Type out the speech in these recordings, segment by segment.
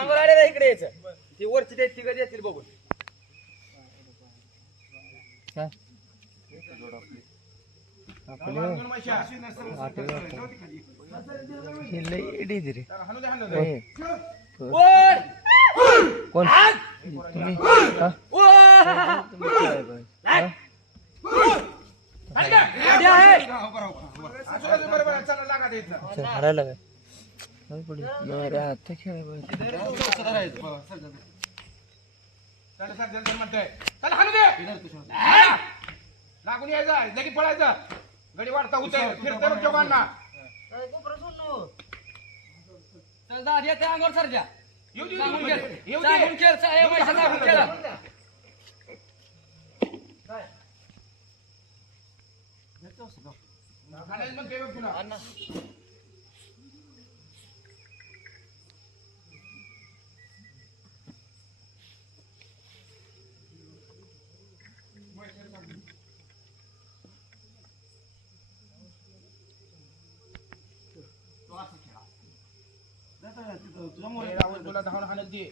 अंगावर आले इकडे यायचं ती वरची ते तिघ येतील बघून कोण तुम्ही हरायला काय आता खेळ लागून यायचं लगेच पळायचं गडी वाढता फिरत चौघांना अंगावर सरजा येऊ दे सांगून खेळ सांगून खेळा तुला धावून हाणत दे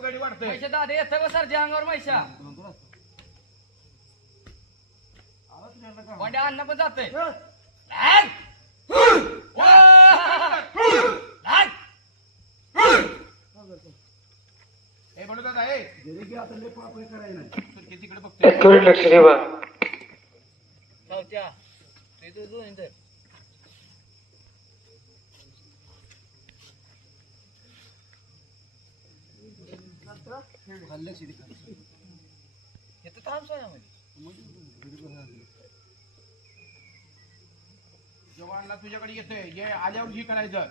गाडी वाढतंय पैसे दादा येतं सरजा अंगावर मैशा वाड्या अन्न पण जाते हे बोलू दादा हे तिकडे बघतोय लक्ष ठेवा त्या ते दोन इथं येतं थांब जवानला तुझ्याकडे येतोय हे आल्यावर ही करायचं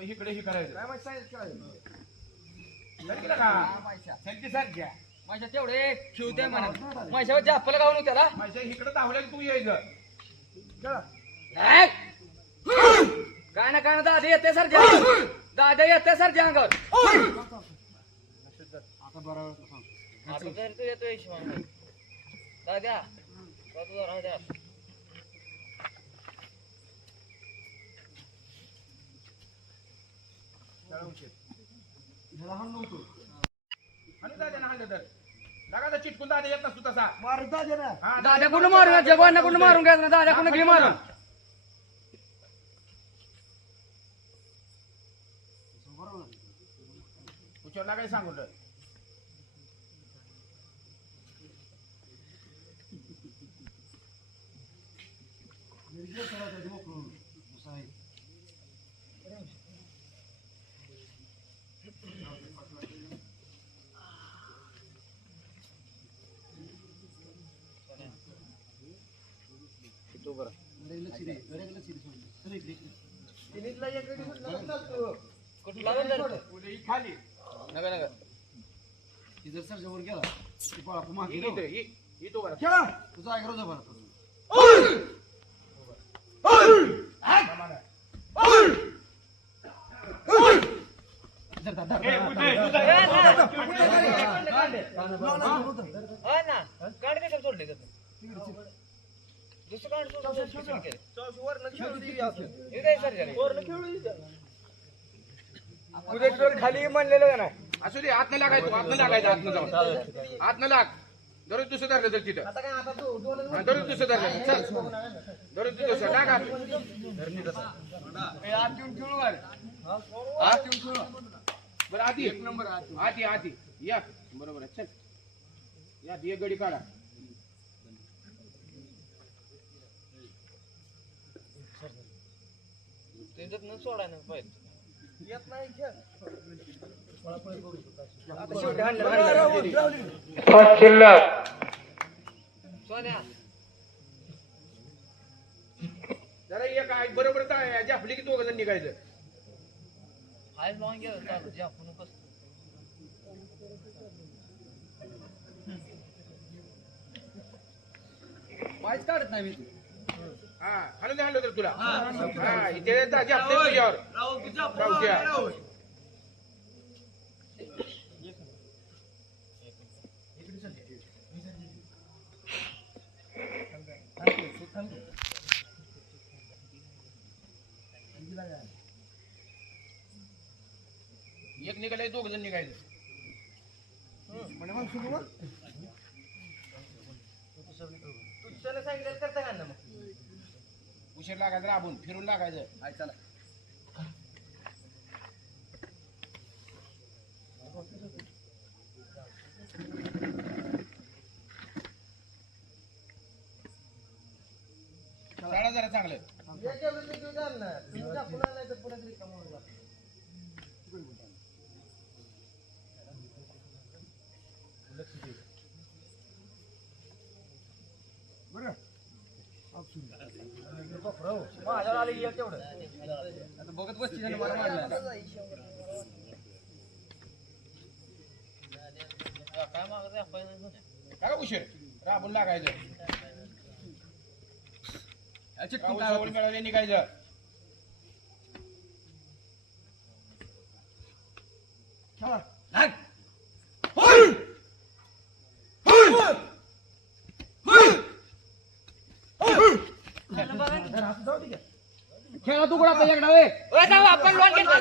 इकडे ही करायचं काय माहिती माझ्या तेवढे शिवते म्हणा माझ्यावर जापला गावून त्याला माझ्या इकडे धावल्या तू यायचं काय ना काय ना दादा येते सर दादा येते सर अंगावर आता जर तू येतोय दाद्या राहू द्या दादा चिटकून दादा येत नसतो तसा दादा कुठं मारून जगवांना कुठं मारून घ्यायचं ना दादा कुठं घे मारून उचलला काय सांगू खाली नका नका इधर सर जवळ गेला ती पळा मागे येतो बरं तुझा ऐकरो जा बरं सोडले दुसरं खाली म्हणलेलं का नाही असू दे आतनं लागायचं आतनं जाऊन आतनं लाग दररोज दुसरं धरलं तर तिथं दररोज दुसरं धरलं चल दररोज दुसरं लाग बरं आधी एक नंबर आधी या बरोबर आहे चल या एक गडी काढा सोडा ना पाहिजे येत नाही सोन्या जरा एक आहे बरोबर काय जाफली की दोघं जण निघायचं हाय लॉंग गेलं चालू जे आपण कसं वाईट काढत नाही मी हा हाणून आणलं तर तुला हा इथे जाफली तुझ्यावर राहू निघाले 2 जण निघायचे उशीर लागायचं राबून फिरून लागायचं हाय चला शाळा जरा चांगलं माझ्यावर आले एक तेवढं आता बघत बसती मला मारलं काय उशीर राबून लागायचं चिटकून राहुल सावळी मिळाले निघायचं लाग. खेळा तू कुठं आपल्या वे आपण लॉन घेतला